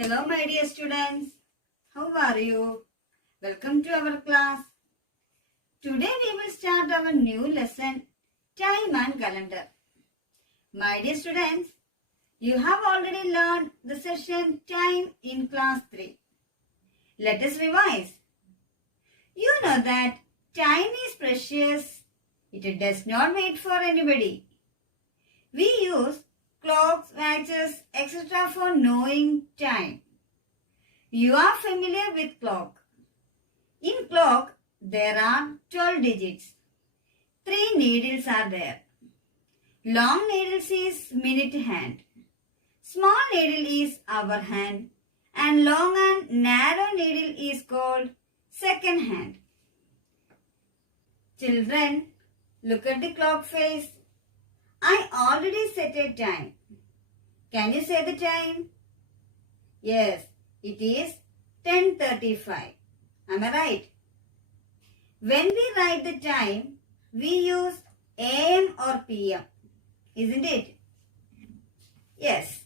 Hello my dear students, how are you? Welcome to our class. Today we will start our new lesson, Time and Calendar. My dear students, you have already learned the session Time in class 3. Let us revise. You know that time is precious. It does not wait for anybody. We use clocks, watches, etc. for knowing time. You are familiar with clock. In clock, there are 12 digits. 3 needles are there. Long needles is minute hand. Small needle is hour hand. And long and narrow needle is called second hand. Children, look at the clock face. I already set a time. Can you say the time? Yes, it is 10:35. Am I right? When we write the time, we use AM or PM. Isn't it? Yes.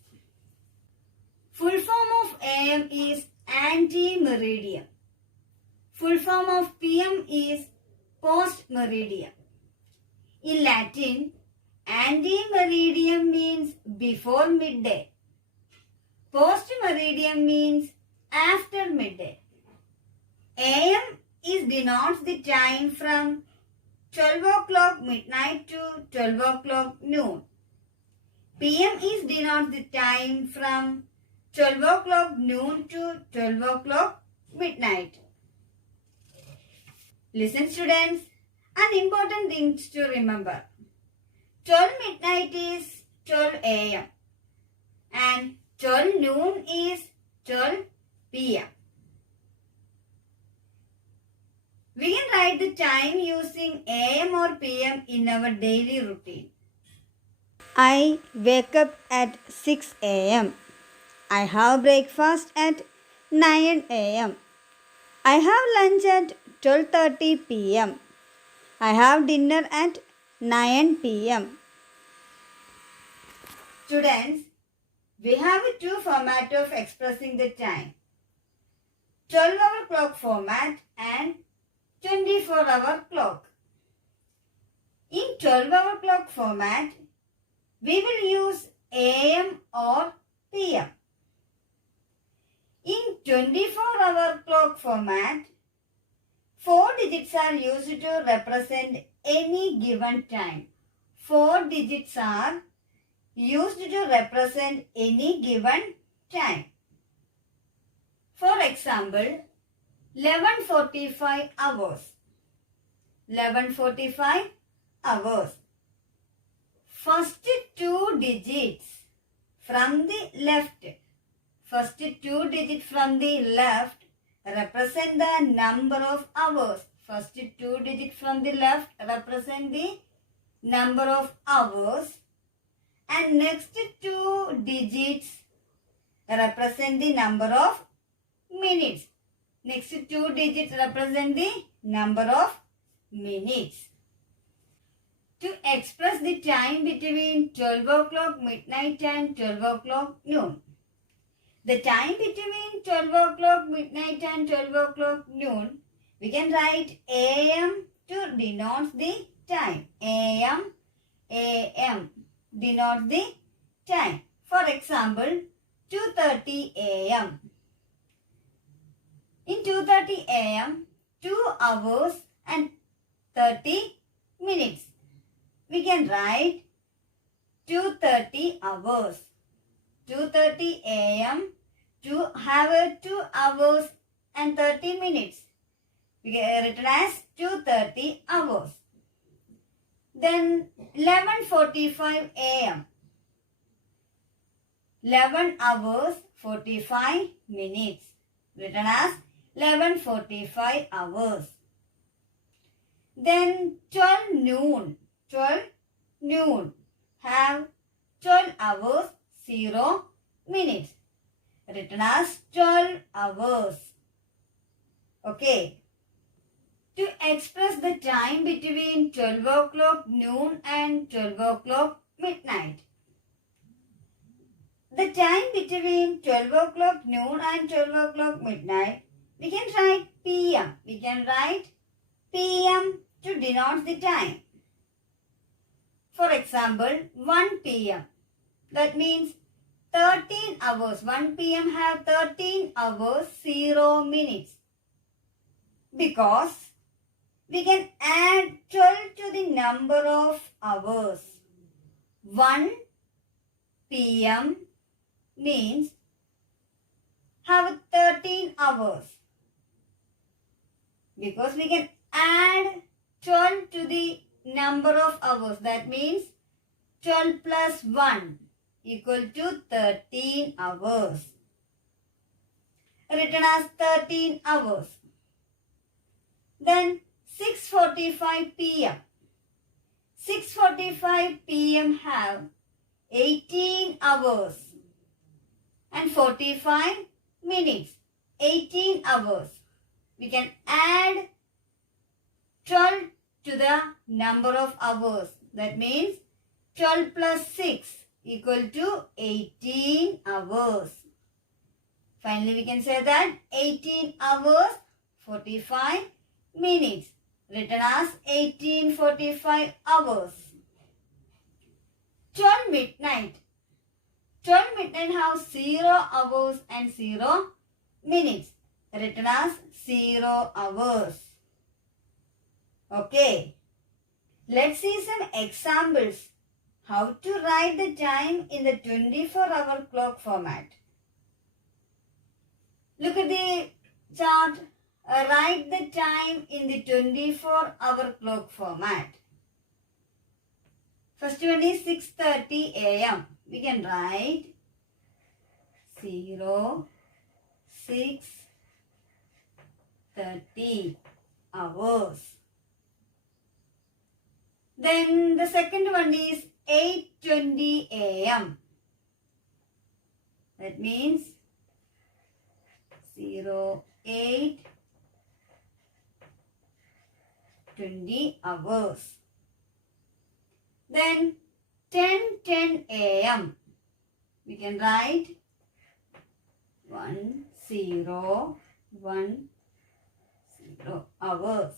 Full form of AM is ante-meridian. Full form of PM is post-meridian. In Latin, ante-meridian means before midday. Post-meridian means after midday. AM is denotes the time from 12 o'clock midnight to 12 o'clock noon. PM is denotes the time from 12 o'clock noon to 12 o'clock midnight. Listen students, an important thing to remember. 12 midnight is 12 AM and 12 noon is 12 PM. We can write the time using AM or PM in our daily routine. I wake up at 6 AM. I have breakfast at 9 AM. I have lunch at 12:30 PM. I have dinner at 9 PM. Students, we have two formats of expressing the time. 12-hour clock format and 24-hour clock. In 12-hour clock format, we will use AM or PM. In 24-hour clock format, 4 digits are used to represent any given time. 4 digits are used to represent any given time. For example, 11:45 hours. 11:45 hours. First 2 digits from the left. First 2 digits from the left represent the number of hours. First 2 digits from the left represent the number of hours. And next 2 digits represent the number of minutes. Next 2 digits represent the number of minutes. To express the time between 12 o'clock midnight and 12 o'clock noon. The time between 12 o'clock midnight and 12 o'clock noon, we can write AM to denote the time. AM, AM denote the time. For example, 2:30 AM. In 2:30 AM, 2 hours and 30 minutes. We can write 2:30 hours. 2:30 AM to have 2 hours and 30 minutes. We get written as 2:30 hours. Then 11:45 AM. 11 hours 45 minutes. Written as 11:45 hours. Then 12 noon. 12 noon. Have 12 hours 0 minutes. Written as 12 hours. Okay. To express the time between 12 o'clock noon and 12 o'clock midnight. the time between 12 o'clock noon and 12 o'clock midnight, we can write PM. We can write PM to denote the time. For example, 1 PM. That means 13 hours. 1 PM have 13 hours 0 minutes. Because we can add 12 to the number of hours. 1 PM means have 13 hours. Because we can add 12 to the number of hours. That means 12 plus 1 equal to 13 hours. Written as 13 hours. Then 6:45 PM. 6:45 PM have 18 hours and 45 minutes. 18 hours. We can add 12 to the number of hours. That means 12 plus 6 equal to 18 hours. Finally, we can say that 18 hours 45 minutes. Written as 18:45 hours. 12 midnight. 12 midnight have 0 hours and 0 minutes. Written as 0 hours. Okay. Let's see some examples. How to write the time in the 24-hour clock format. Look at the chart. Write the time in the 24-hour clock format. First one is 6:30 AM. We can write 0, 6, 30 hours. Then the second one is 8:20 AM. That means 0, 8, 20 hours. Then 10:10 AM. We can write 1, 0, 1, 0 hours.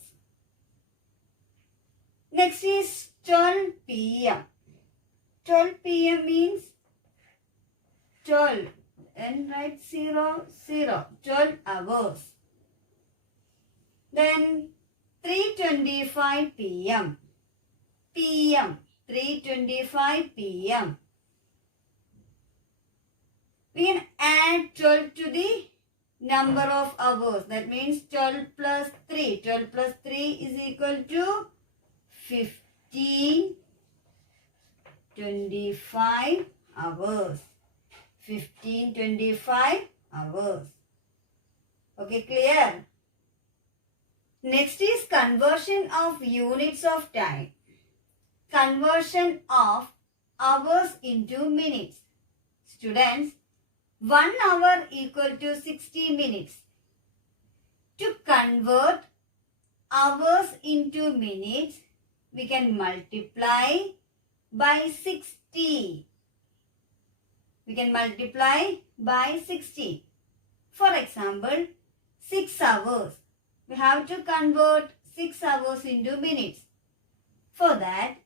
Next is 12 PM. 12 PM means 12 and write 0, 0, 12 hours. Then 3:25 PM. PM, 3:25 PM. We can add 12 to the number of hours. That means 12 plus 3. 12 plus 3 is equal to 15, 25 hours. 15, 25 hours. Okay, clear? Next is conversion of units of time. Conversion of hours into minutes. Students, 1 hour equal to 60 minutes. To convert hours into minutes, we can multiply by 60. We can multiply by 60. For example, 6 hours. We have to convert 6 hours into minutes. For that,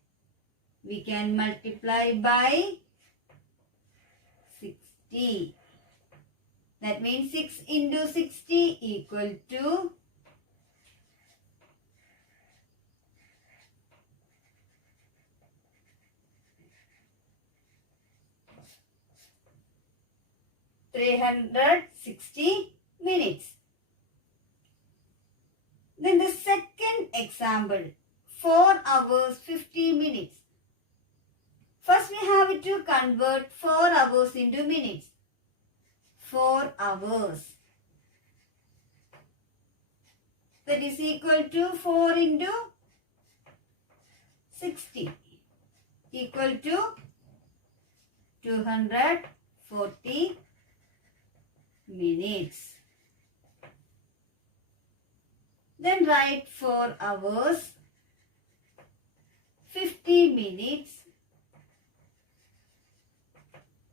we can multiply by 60. That means 6 into 60 equal to 360 minutes. Then the second example, 4 hours 50 minutes. First we have to convert 4 hours into minutes. 4 hours. That is equal to 4 into 60 equal to 240 minutes. Then write 4 hours, 50 minutes,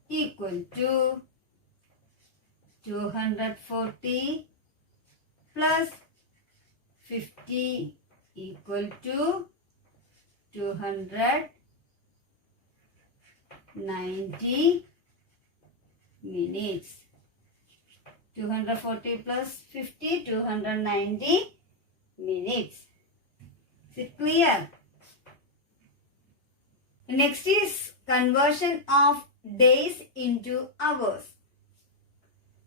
equal to 240 plus 50 equal to 290 minutes. 240 plus 50, 290 minutes. Is it clear? Next is conversion of days into hours.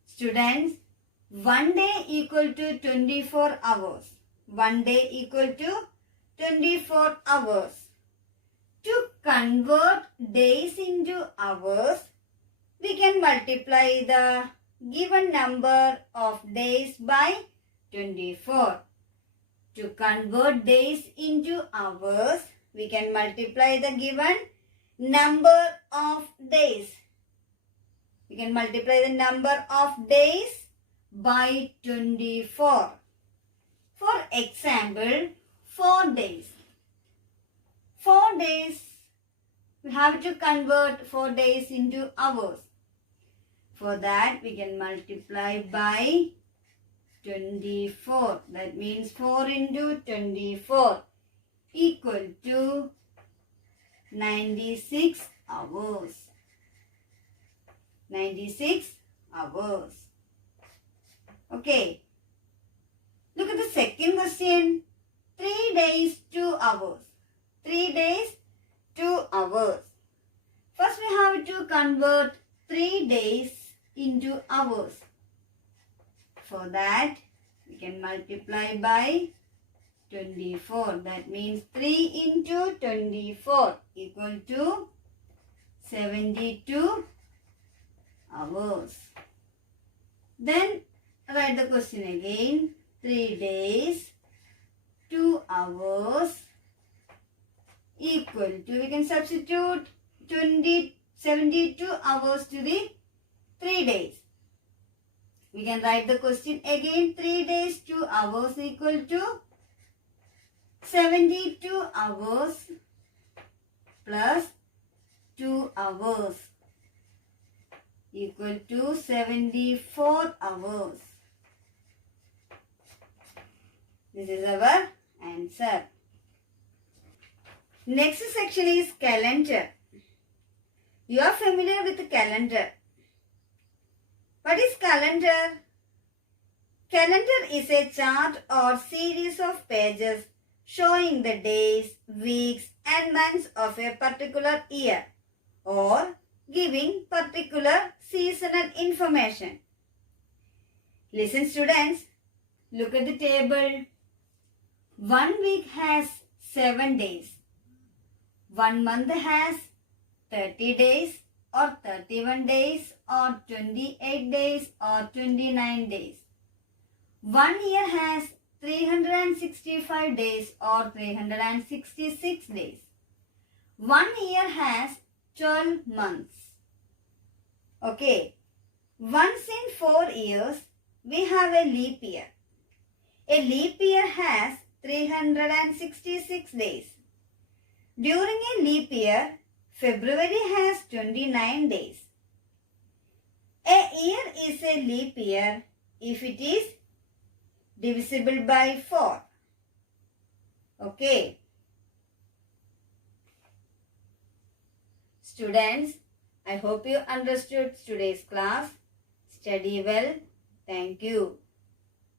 Students, 1 day equal to 24 hours. 1 day equal to 24 hours. To convert days into hours, we can multiply the given number of days by 24. To convert days into hours, we can multiply the given number of days. We can multiply the number of days by 24. For example, 4 days. 4 days, we have to convert 4 days into hours. For that, we can multiply by 24. That means 4 into 24 equal to 96 hours. 96 hours. Okay. Look at the second question. 3 days, 2 hours. 3 days, 2 hours. First we have to convert 3 days into hours. For that, we can multiply by 24. That means 3 into 24 equal to 72 hours. Then write the question again. 3 days, 2 hours equal to, we can substitute 72 hours to the 3 days. We can write the question again. 3 days, 2 hours equal to 72 hours plus 2 hours equal to 74 hours. This is our answer. Next section is calendar. You are familiar with the calendar. What is calendar? Calendar is a chart or series of pages showing the days, weeks and months of a particular year or giving particular seasonal information. Listen students, look at the table. 1 week has 7 days. 1 month has 30 days or 31 days or 28 days or 29 days. 1 year has 365 days or 366 days. 1 year has 12 months. Okay. Once in 4 years, we have a leap year. A leap year has 366 days. During a leap year, February has 29 days. A year is a leap year if it is divisible by 4. Okay. Students, I hope you understood today's class. Study well. Thank you.